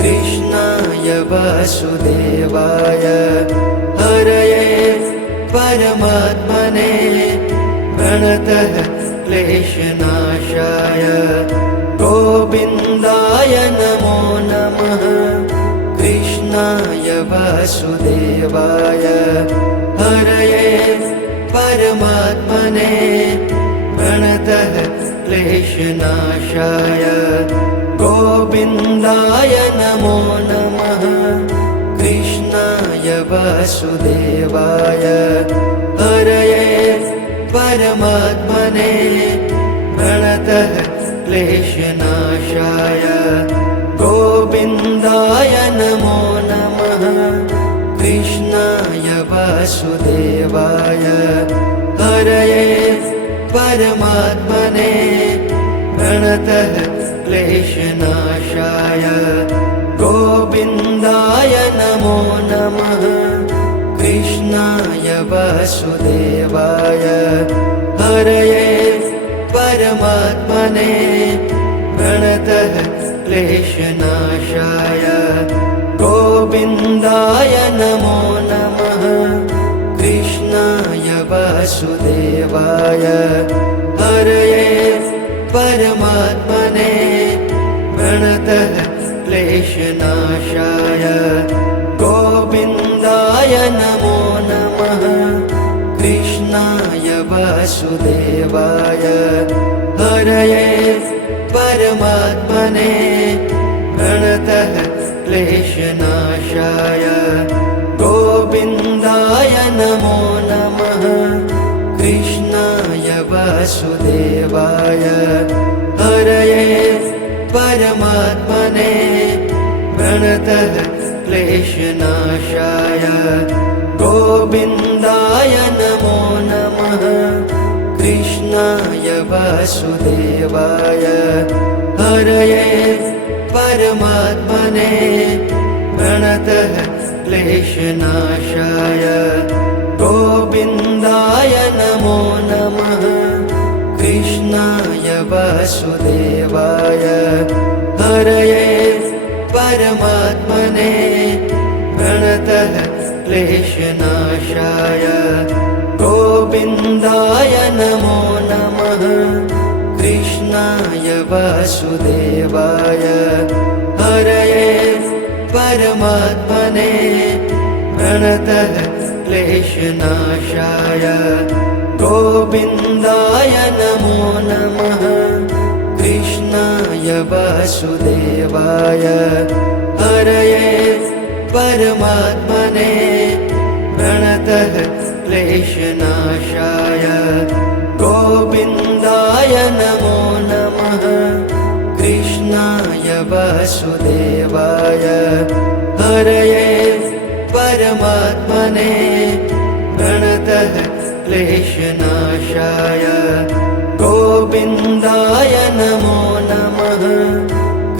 कृष्णाय वासुदेवाय हरये परमात्मने प्रणतः क्लेशनाशाय गोविन्दाय नमो नमः। कृष्णाय वासुदेवाय हरये परमात्मने प्रणतः क्लेशनाशाय गोविन्दाय नमो नमः। कृष्णाय वासुदेवाय हरये परमात्मने प्रणतः क्लेशनाशाय गोविन्दाय नमो नमः। कृष्णाय वासुदेवाय हरये परमात्मने प्रणतः क्लेशनाशाय गोविन्दाय नमो नमः। कृष्णाय वासुदेवाय हरये परमात्मने प्रणतः क्लेशनाशाय गोविन्दाय नमो नमः। कृष्णाय वासुदेवाय हरये परमात्मने प्रणतः क्लेशनाशाय गोविन्दाय नमो नमः। कृष्णाय वासुदेवाय हरये परमात्मने प्रणतः क्लेशनाशाय गोविन्दाय नमो नमः। कृष्णाय वासुदेवाय हरये परमात्मने प्रणतः क्लेशनाशाय गोविन्दाय नमो नमः। कृष्णाय वासुदेवाय हरये परमात्मने प्रणतः क्लेशनाशाय गोविन्दाय नमो नमः। कृष्णाय वासुदेवाय हरये परमात्मने प्रणतः क्लेशनाशाय गोविन्दाय नमो नमः। कृष्णाय वासुदेवाय हरये परमात्मने प्रणतः क्लेशनाशाय गोविन्दाय नमो नमः। कृष्णाय वासुदेवाय हरये परमात्मने प्रणतः क्लेशनाशाय गोविन्दाय नमो नमः। कृष्णाय वासुदेवाय हरये परमात्मने प्रणतः क्लेशनाशाय गोविन्दाय नमो नमः।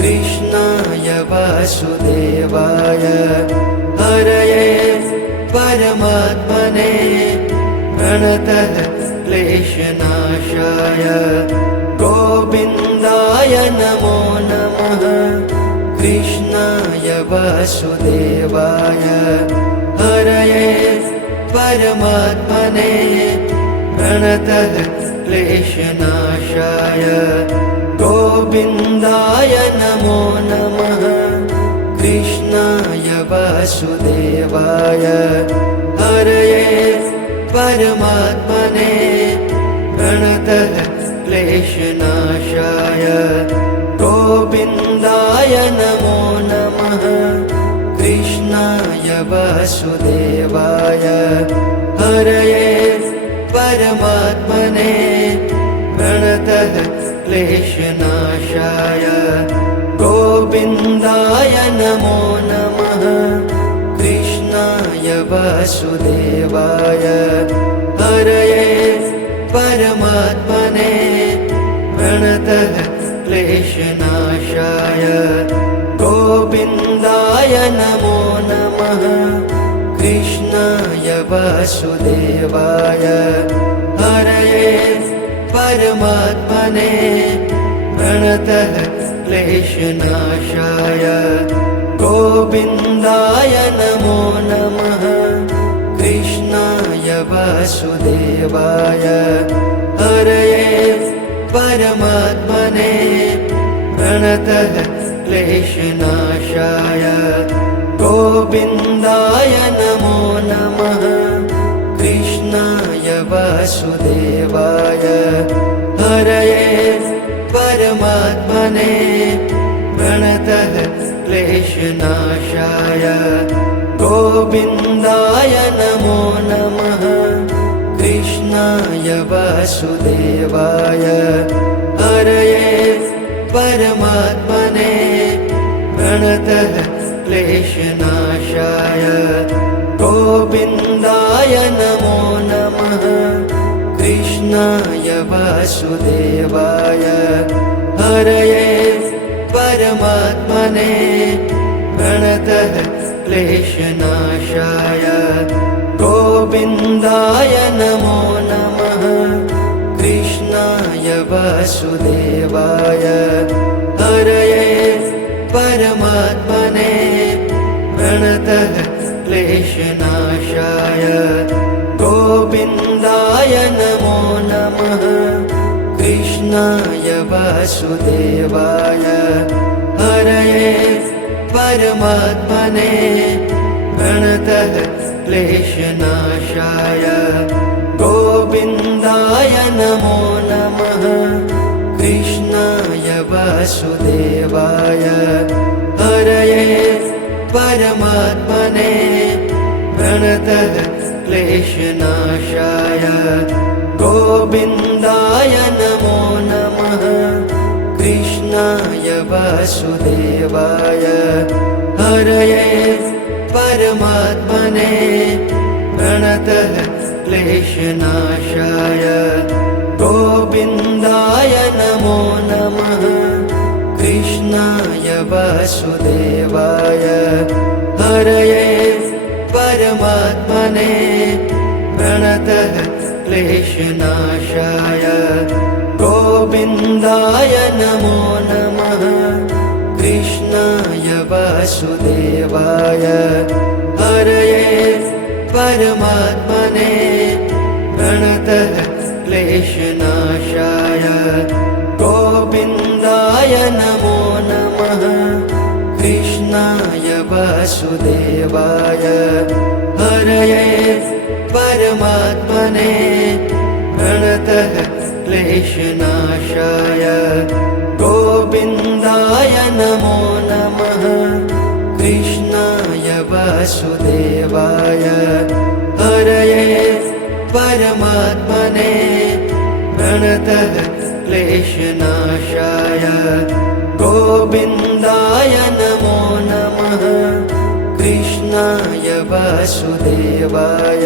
कृष्णाय वासुदेवाय हरये परमात्मने प्रणतः क्लेशनाशाय गोविन्दाय नमो नमः। कृष्णाय वासुदेवाय हरये परमात्मने प्रणतः क्लेशनाशाय गोविन्दाय नमो नमः। कृष्णाय वासुदेवाय हरये परमात्मने प्रणतः क्लेशनाशाय गोविन्दाय नमो नमः। कृष्णाय वासुदेवाय हरये परमात्मने प्रणतः क्लेशनाशाय गोविन्दाय नमो नमः। कृष्णाय वासुदेवाय हरये परमात्मने प्रणतः क्लेशनाशाय गोविन्दाय नमो नमः। कृष्णाय वासुदेवाय हरये परमात्मने प्रणतः क्लेशनाशाय गोविन्दाय नमो नमः कृष्णाय वासुदेवाय हरये परमात्मने प्रणतः क्लेशनाशाय गोविन्दाय नमो नमः कृष्णाय वासुदेवाय हरये परमात्मने प्रणतः क्लेशनाशाय गोविन्दाय नमो नमः कृष्णाय वासुदेवाय हरये परमात्मने प्रणतः क्लेशनाशाय गोविन्दाय नमो नमः कृष्णाय वासुदेवाय हरये परमात्मने प्रणतः क्लेशनाशाय गोविन्दाय नमो नमः कृष्णाय वासुदेवाय हरये परमात्मने प्रणतः क्लेशनाशाय गोविन्दाय नमो नमः कृष्णाय वासुदेवाय हरये परमात्मने प्रणतः क्लेशनाशाय गोविन्दाय नमो नमः कृष्णाय वासुदेवाय हरये परमात्मने प्रणतः क्लेशनाशाय गोविन्दाय नमो नमः कृष्णाय वासुदेवाय हरये परमात्मने प्रणतः क्लेशनाशाय गोविन्दाय नमो नमः कृष्णाय वासुदेवाय हरये परमात्मने प्रणतः क्लेशनाशाय गोविन्दाय नमो नमः कृष्णाय वासुदेवाय हरये परमात्मने प्रणतः क्लेशनाशाय गोविन्दाय नमो नमः कृष्णाय वासुदेवाय हरये परमात्मने प्रणतः क्लेशनाशाय गोविन्दाय नमो नमः कृष्णाय वासुदेवाय हरये परमात्मने प्रणतः क्लेशनाशाय गोविन्दाय नमो नमः कृष्णाय वासुदेवाय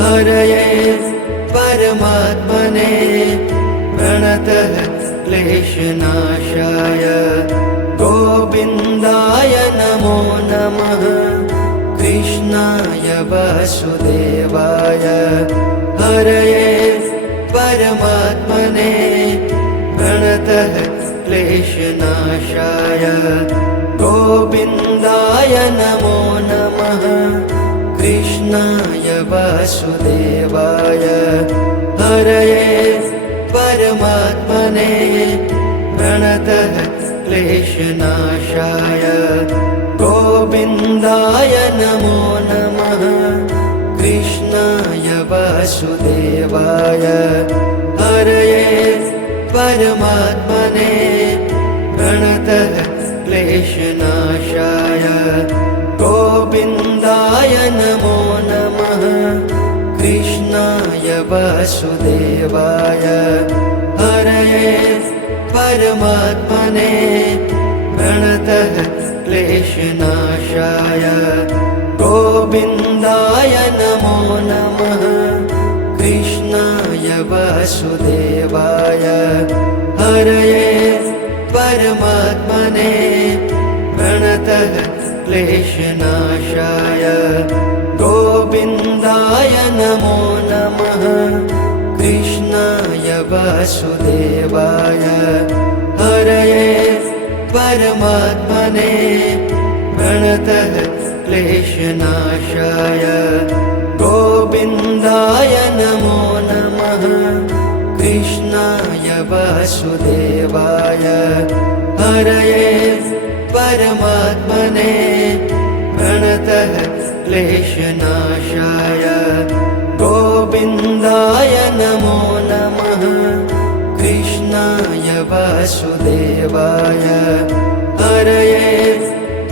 हरये परमात्मने प्रणतः क्लेशनाशाय गोविन्दाय नमो नमः कृष्णाय वासुदेवाय हरये परमात्मने प्रणतः क्लेशनाशाय गोविन्दाय नमो नमः कृष्णाय वासुदेवाय हरये परमात्मने प्रणतः क्लेशनाशाय गोविन्दाय नमो नमः कृष्णाय वासुदेवाय हरये परमात्मने प्रणतः क्लेशनाशाय गोविन्दाय नमो नमः कृष्णाय वासुदेवाय हरये परमात्मने प्रणतः क्लेशनाशाय गोविन्दाय नमो नमः कृष्णाय वासुदेवाय हरये परमात्मने प्रणतः क्लेशनाशाय गोविन्दाय नमो नमः कृष्णाय वासुदेवाय हरये परमात्मने प्रणतः क्लेशनाशाय गोविन्दाय नमो नमः कृष्णाय वासुदेवाय हरये परमात्मने प्रणतः क्लेशनाशाय गोविन्दाय नमो नमः कृष्णाय वासुदेवाय हरये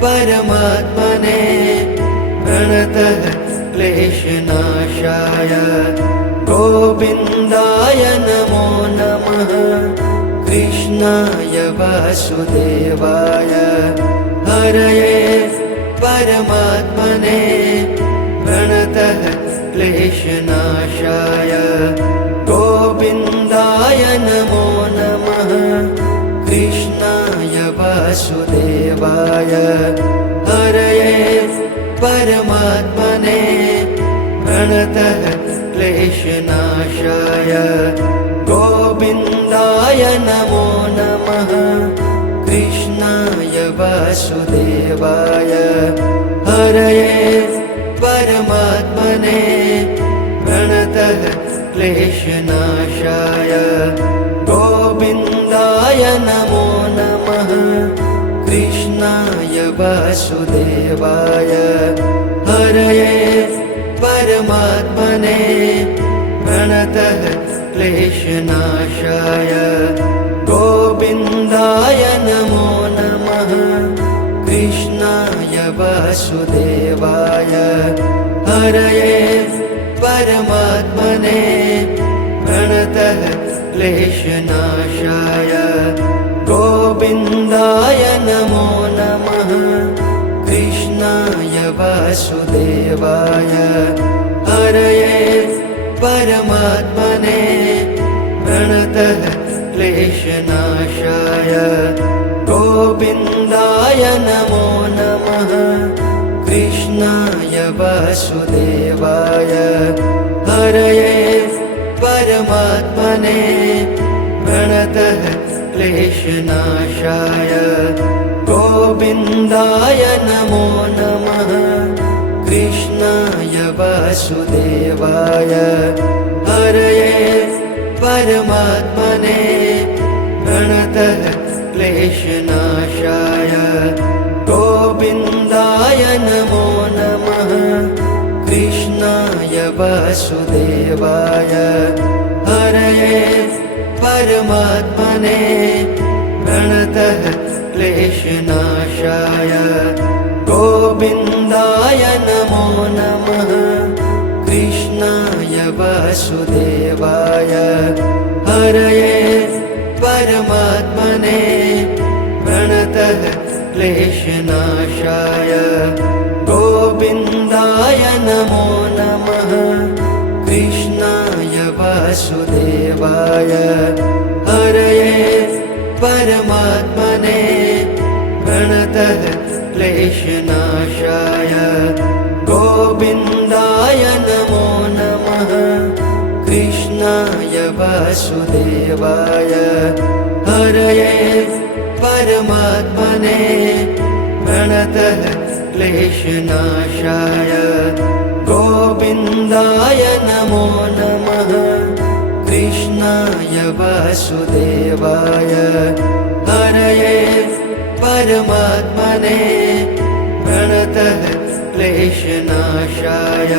परमात्मने प्रणतः क्लेशनाशाय गोविन्दाय नमो नमः कृष्णाय वासुदेवाय हरये परमात्मने प्रणतः क्लेशनाशाय गोविन्दाय नमो नमः कृष्णाय वासुदेवाय हरये परमात्मने प्रणतः क्लेशनाशाय गोविन्दाय नमो नमः कृष्णाय वासुदेवाय हरये परमात्मने प्रणतः क्लेशनाशाय गोविन्दाय नमो नमः कृष्णाय वासुदेवाय हरये परमात्मने प्रणतः क्लेशनाशाय गोविन्दाय नमो नमः कृष्णाय वासुदेवाय हरये परमात्मने प्रणतः क्लेशनाशाय गोविन्दाय नमो नमः कृष्णाय वासुदेवाय हरये परमात्मने प्रणतः क्लेशनाशाय गोविन्दाय नमो नमः कृष्णाय वासुदेवाय हरये परमात्मने प्रणतः क्लेशनाशाय गोविन्दाय नमो नमः कृष्णाय वासुदेवाय हरये परमात्मने प्रणतः क्लेशनाशाय गोविन्दाय नमो नमः कृष्णाय वासुदेवाय हरये परमात्मने प्रणतः क्लेशनाशाय गोविन्दाय नमो नमः कृष्णाय वासुदेवाय हरये परमात्मने प्रणतः क्लेशनाशाय गोविन्दाय नमो नमः कृष्णाय वासुदेवाय हरये परमात्मने प्रणतः क्लेशनाशाय गोविन्दाय नमो नमः कृष्णाय वासुदेवाय हरये परमात्मने प्रणतः क्लेशनाशाय गोविन्दाय नमो नमः कृष्णाय वासुदेवाय हरये परमात्मने प्रणतः क्लेशनाशाय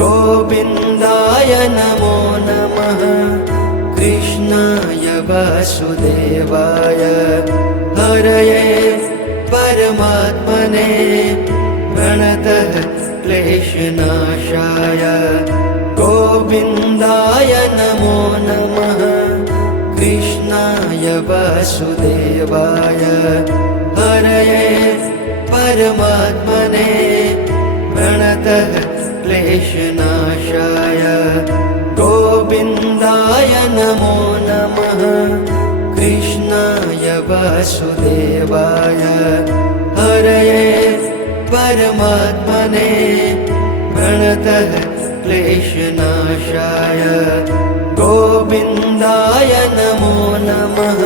गोविन्दाय नमो नमः कृष्णाय वासुदेवाय हरये परमात्मने प्रणतः क्लेशनाशाय गोविन्दाय नमो नमः कृष्णाय वासुदेवाय हरये परमात्मने प्रणतः क्लेशनाशाय गोविन्दाय नमो नमः कृष्णाय वासुदेवाय हरये परमात्मने प्रणतः क्लेशनाशाय गोविन्दाय नमो नमः।